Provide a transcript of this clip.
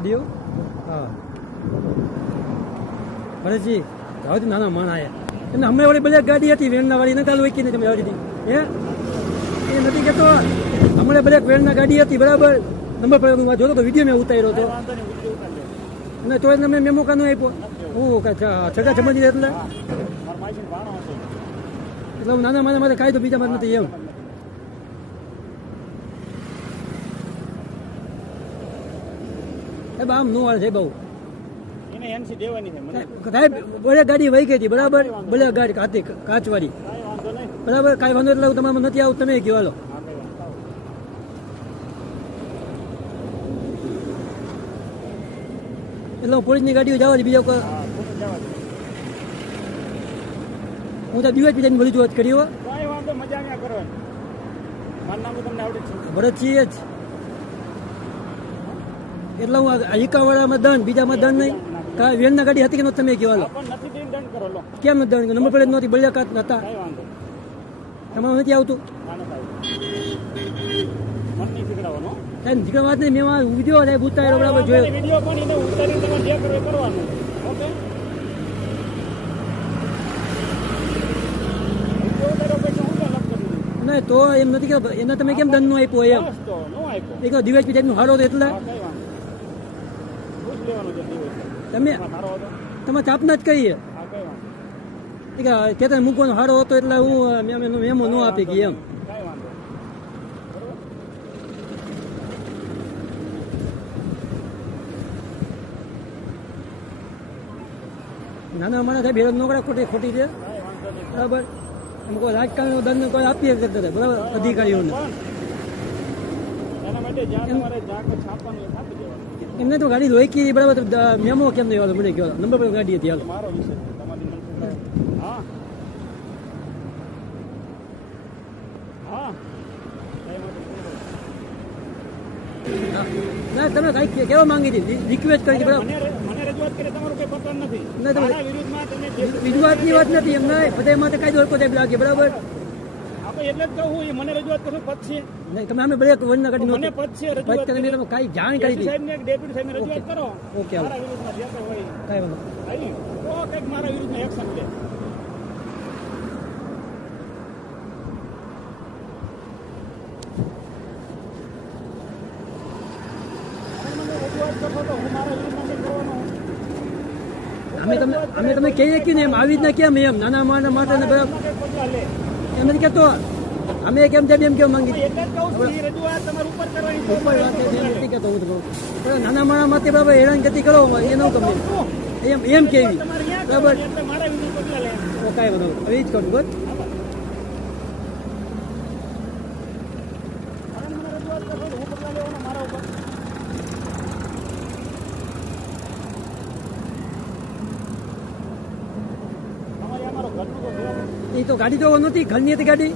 દો હા. ભરતજી હવે નાના માણ આવ્યા એમને હમણાં વાળી બ્લેક ગાડી હતી વેનના વાળી નતા લોકી ને તમે આવી હે? એ નથી કેતો? હમણાં બ્લેક વેનના ગાડી હતી બરાબર? નંબર પ્લેટ હું જોતો તો વીડિયો મેં ઉતાર્યો હતો. અને તો તમે મેમો કાનો આપ્યો? હું એટલે? મારા માસીને ભાણો હતો. એટલે હું નાના માના મારે કાંઈ તો બીજા માં નથી એમ. સાહેબ આમ નું હાલ મને સાહેબ બોલે ગાડી વહી ગઈ હતી બરાબર? બોલે ગાડી કાતી નહીં. બરાબર? કાંઈ વાંધો એટલે તમારે નથી આવું તમે કહો હાલો. હા કઈ વાંધો એટલે હું પોલીસની ગાડીઓ જવા દે બીજા હા તો દિવસ બીજાની ભરી જ વાત કરી હો. કાંઈ વાંધો મજા અહીંયા કરવાની મારું નામ તો તમને આવડે જ છે ભરત છીએ જ એટલે હું એકાવાળામાં દંડ બીજામાં દંડ નહીં. કાંઈ વેનના ગાડી હતી કે નહોતી તમે કહેવા લો કેમ નથી દંડ નંબર પ્લેટ નહોતી બળ્યા કાત નતા તમારું નથી આવતું? ના નથી આવ્યું મન નહીં મેં આ વીડિયો ભૂતા ઉતાર્યો બરાબર જોયો. વીડિયો પણ એને ઉતારી તમે જે કરવાનું. ઓકે? તો એમ નથી કે એને તમે કેમ દંડ નો આપ્યો. એમ એક દિવસ બીજા નું હારો હતો એટલે હા કઈ વાંધો પૂછ લેવાનું છે દિવસ તમે? તમે ચાપના જ કહીએ? કેતન મૂકવાનો હારો હતો એટલે હું મેમ મેમો ન આપી ગઈ એમ. નાના માણસ સાહેબ હેરાન ન ખોટી ખોટી છે. બરાબર? એમ કોઈ રાજકારણનો દંડ કોઈ આપીએ કરતા હતા, બરાબર? અધિકારીઓને. એના માટે કોઈ એમને તો ગાડી લોકી બરાબર મેમો કેમ નહીં આવ્યો મને કહો નંબર પર ગાડી હતી હાલો મારો વિષય હા હા કઈ. ના તમે કઈ કેવા માંગી હતી રિક્વેસ્ટ કરી હતી બરાબર મને રજૂઆત કરે તમારું કોઈ પતન નથી ના, તમે- વિરુદ્ધમાં તમે જે વિજવાતની વાત નથી એમને બધા માટે કાયદો હરકો સાહેબ લાગે બરાબર એટલે જ કહું મને રજૂઆત કરશો પદ છે. નહીં, તમે અમે બ્રેક વનના ગાડી મને પદ છે રજૂઆત તમે તમે કાંઈ જાણ કરી હતી સાહેબને ડેપ્યુટી સાહેબને રજૂઆત કરો. ઓકે, મારા વિરુદ્ધમાં જે કંઈ હોય. કાંઈ વાંધો તો કંઈક મારા વિરુદ્ધમાં એક્શન લે તમે મને રજૂઆત કરશો તો હું મારા વિરુદ્ધમાં કંઈક કરવાનો હું. અમે તમે અમે તમે કહીએ કે ને એમ આવી રીતના કેમ એમ? નાના માણસ માટે ને એમ નથી કહેતો અમે કેમ તેમ એમ કેમ માંગી? નથી કહેતો હું તો નાના માણા માટે બરાબર હેરાનગતિ કરો એ ન ગમે. એમ એમ કેવી? બરાબર? કાંઈ નહીં. હવે એ જ કરું બસ અને મને રજૂઆત કરશો તો હું પગલાં લેવાનો મારા ઉપર તમારે અમારો ઘરનો તો જવાબ એ તો ગાડી તો નથી ઘરની હતી ગાડી.